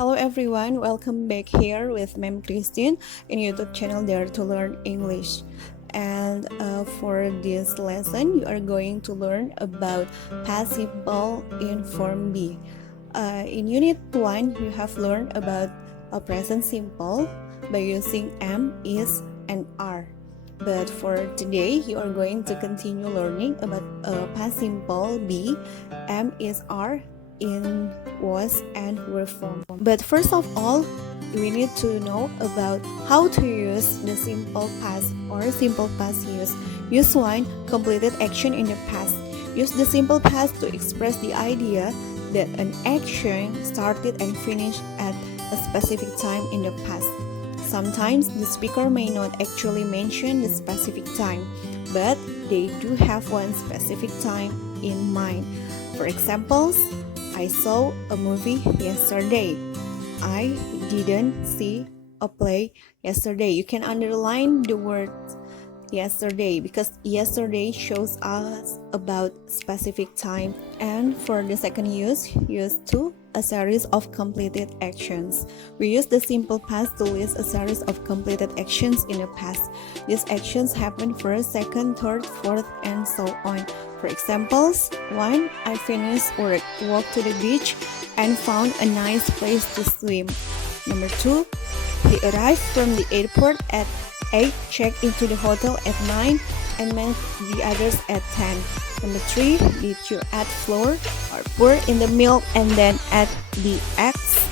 Hello everyone, welcome back here with Ma'am Christine in YouTube channel Dare to Learn English. And for this lesson, you are going to learn about past simple in form be. In Unit 1, you have learned about a present simple by using am, is, and are. But for today, you are going to continue learning about past simple be, am, is, are, in, was, and were form. But first of all, we need to know about how to use the simple past or simple past use. Use 1. Completed action in the past. Use the simple past to express the idea that an action started and finished at a specific time in the past. Sometimes the speaker may not actually mention the specific time, but they do have one specific time in mind. For examples, I saw a movie yesterday. I didn't see a play yesterday. You can underline the word yesterday because yesterday shows us about specific time. And for the second use 2, a series of completed actions. We use the simple past to list a series of completed actions in the past. These actions happen first, second, third, fourth, and so on. For examples, 1. I finished work, walked to the beach, and found a nice place to swim. Number 2. He arrived from the airport at 8, checked into the hotel at 9, and met the others at 10. Number 3, did you add flour or pour in the milk and then add the eggs?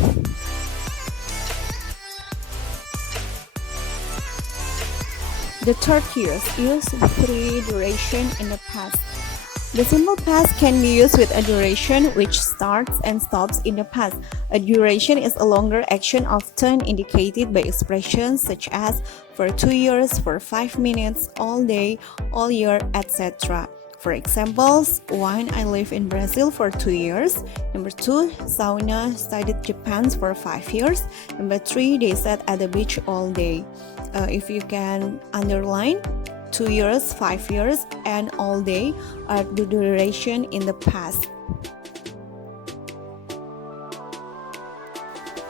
The third use 3 duration in the past. The simple past can be used with a duration which starts and stops in the past. A duration is a longer action often indicated by expressions such as for 2 years, for 5 minutes, all day, all year, etc. For examples, 1. I live in Brazil for 2 years. Number 2. Sauna studied Japan for 5 years. Number 3. They sat at the beach all day. If you can underline, 2 years, 5 years, and all day are the duration in the past.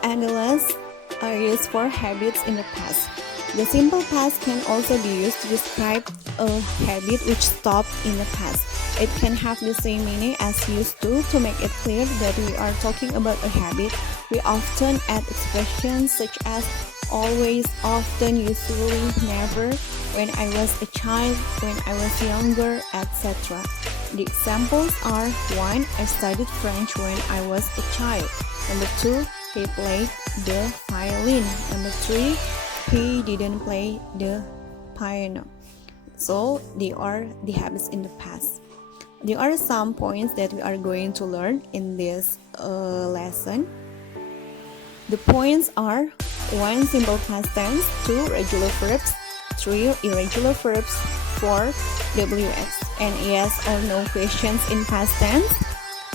And the last are used for habits in the past. The simple past can also be used to describe a habit which stopped in the past. It can have the same meaning as used to make it clear that we are talking about a habit. We often add expressions such as always, often, usually, never, when I was a child, when I was younger, etc. The examples are 1. I studied French when I was a child. Number 2. He played the violin. Number 3. He didn't play the piano. So they are the habits in the past. There are some points that we are going to learn in this lesson. The points are 1. Simple past tense, 2. Regular verbs, 3. Irregular verbs, 4. WS and yes or no questions in past tense,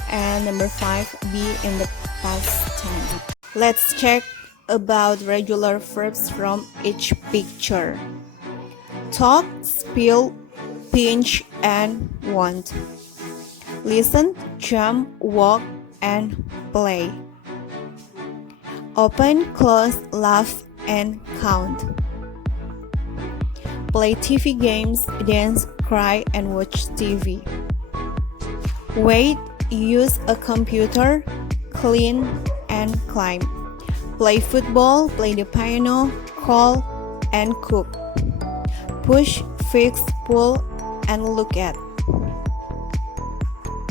and number 5. Be in the past tense. Let's check about regular verbs from each picture. Talk, spill, pinch, and want. Listen, jump, walk, and play. Open, close, laugh, and count. Play TV games, dance, cry, and watch TV. Wait, use a computer, clean, and climb. Play football, play the piano, call, and cook. Push, fix, pull, and look at.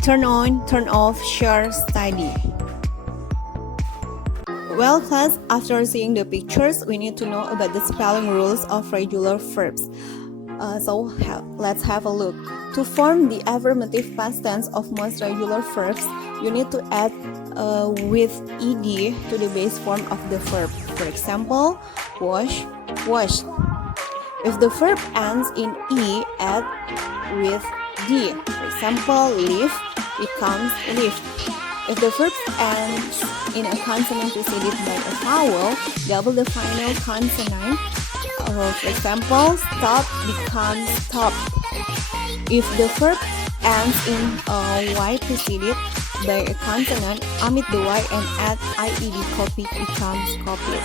Turn on, turn off, share, study. Well, class, after seeing the pictures, we need to know about the spelling rules of regular verbs. Let's have a look. To form the affirmative past tense of most regular verbs, you need to add with ed to the base form of the verb. For example, wash, washed. If the verb ends in e, add with d. For example, live becomes lived. If the verb ends in a consonant preceded by a vowel, double the final consonant. For example, stop becomes stopped. If the verb ends in a y preceded by a consonant, omit the Y and add IED, copy becomes copied.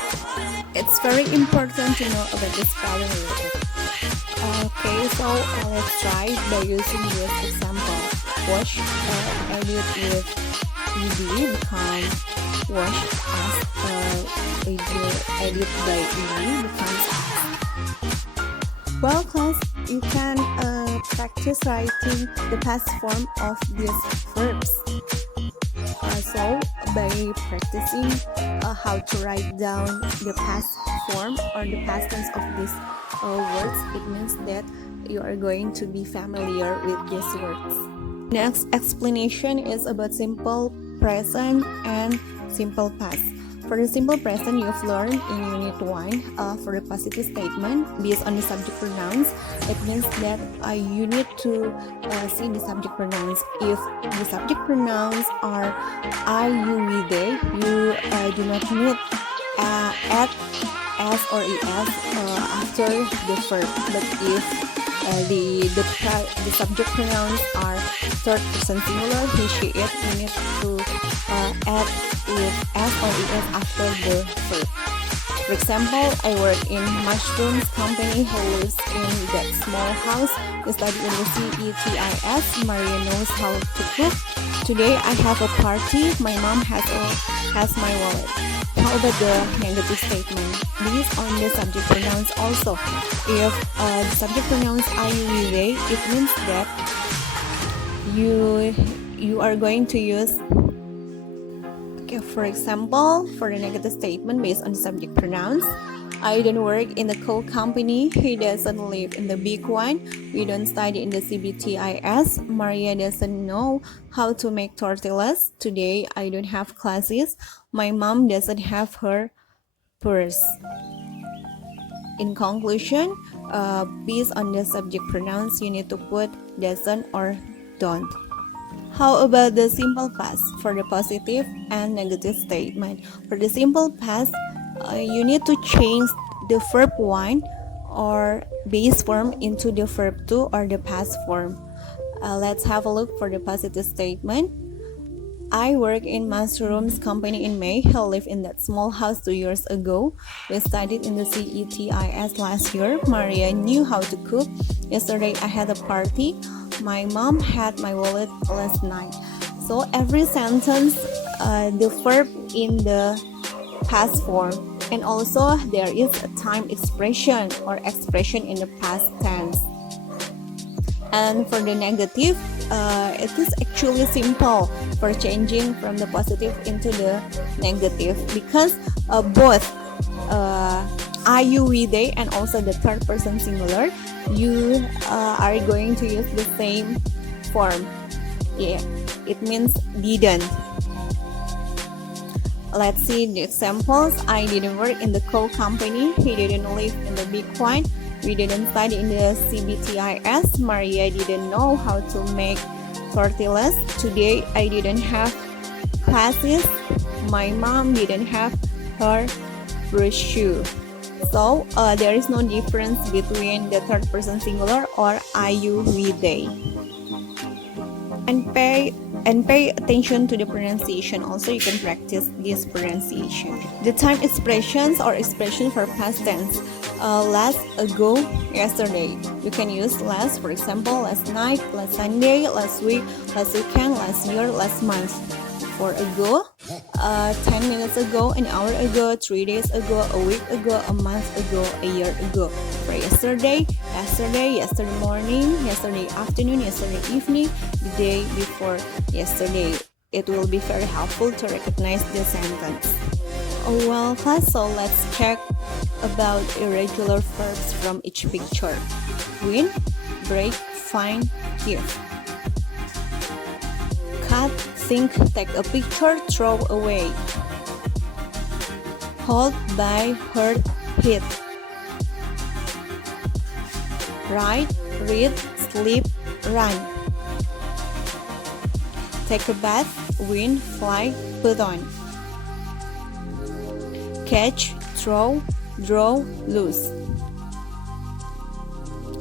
It's very important to know about the spelling rule. Okay, so let's try by using this example. Wash, edit with ED becomes wash as edit by ED becomes as. Well, class, you can practice writing the past form of these verbs. So by practicing how to write down the past form or the past tense of these words, it means that you are going to be familiar with these words. Next explanation is about simple present and simple past. For the simple present, you have learned in Unit 1 for the positive statement based on the subject pronouns. It means that you need to see the subject pronouns. If the subject pronouns are I, you, we, they, you do not need add s or es after the verb. But if the subject pronouns are third person singular, he, she, it, you need to add with s or es after the verb. For example, I work in Mushroom's company who lives in that small house. We study in the CETIS. Maria knows how to cook. Today I have a party. My mom has my wallet. How about the negative statement? Based on the subject pronouns also. If the subject pronouns I, you, we, they, it means that you are going to use. Okay, for example, for the negative statement based on the subject pronouns, I don't work in the coal company. He doesn't live in the big one. We don't study in the CBTIS. Maria doesn't know how to make tortillas. Today, I don't have classes. My mom doesn't have her purse. In conclusion, based on the subject pronouns, you need to put doesn't or don't. How about the simple past for the positive and negative statement? For the simple past, you need to change the verb 1 or base form into the verb 2 or the past form. Let's have a look for the positive statement. I work in Mushroom's company in May. He lived in that small house 2 years ago. We studied in the CETIS last year. Maria knew how to cook. Yesterday I had a party. My mom had my wallet last night. So every sentence, the verb in the past form, and also there is a time expression or expression in the past tense. And for the negative, it is actually simple for changing from the positive into the negative because both I, you, we, they, and also the third person singular, you are going to use the same form. Yeah, it means didn't. Let's see the examples. I didn't work in the coal company. He didn't live in the big one. We didn't study in the CBTIS. Maria didn't know how to make tortillas. Today I didn't have classes. My mom didn't have her brochure. So there is no difference between the third person singular or I, you, we, they. And pay attention to the pronunciation. Also, you can practice this pronunciation. The time expressions or expression for past tense. Last, ago, yesterday. You can use last, for example, last night, last Sunday, last week, last weekend, last year, last month. For ago, 10 minutes ago, an hour ago, 3 days ago, a week ago, a month ago, a year ago. For yesterday, yesterday morning, yesterday afternoon, yesterday evening, the day before yesterday. It will be very helpful to recognize the sentence. Oh well, class, so let's check about irregular verbs from each picture. Win, break, find, give. Cut, think, take a picture, throw away. Hold, buy, hurt, hit. Write, read, sleep, run. Take a bath, win, fly, put on. Catch, throw, draw, lose.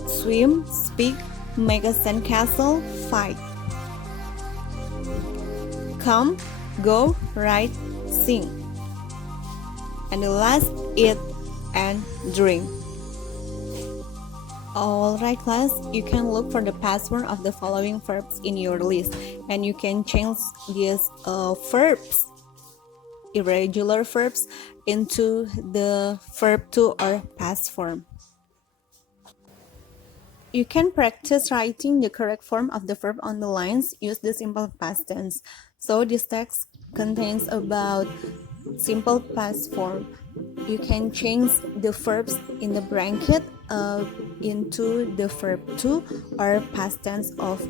Swim, speak, make a sandcastle, fight. come, go, ride, sing. And the last, eat and drink. Alright class, you can look for the past form of the following verbs in your list, and you can change these verbs, irregular verbs, into the verb to or past form. You can practice writing the correct form of the verb on the lines. Use the simple past tense. So this text contains about simple past form. You can change the verbs in the bracket into the verb to or past tense of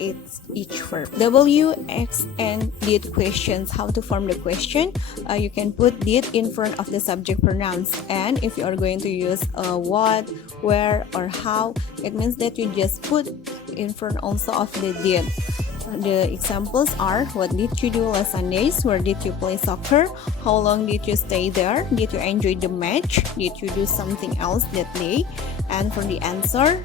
each verb. W, X, and did questions. How to form the question? You can put did in front of the subject pronouns, and if you are going to use what, where, or how, it means that you just put in front also of the did. The examples are: what did you do last Sundays? Where did you play soccer? How long did you stay there? Did you enjoy the match? Did you do something else that day? And for the answer,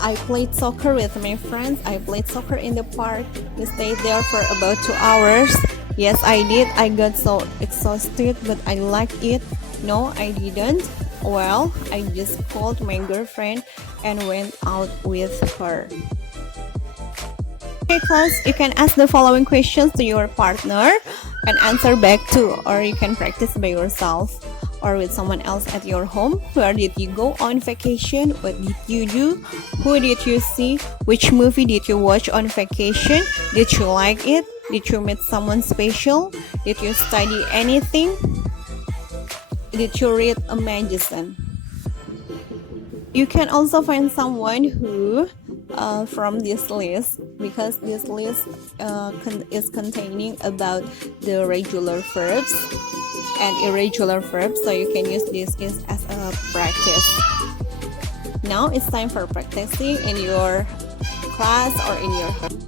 I played soccer with my friends. I played soccer in the park. We stayed there for about 2 hours. Yes, I did. I got so exhausted, but I liked it. No, I didn't. Well, I just called my girlfriend and went out with her. Okay class, you can ask the following questions to your partner and answer back too, or you can practice by yourself or with someone else at your home. Where did you go on vacation? What did you do? Who did you see? Which movie did you watch on vacation? Did you like it? Did you meet someone special? Did you study anything? Did you read a magazine? You can also find someone who from this list, because this list is containing about the regular verbs and irregular verbs, so you can use this as a practice. Now it's time for practicing in your class or in your home.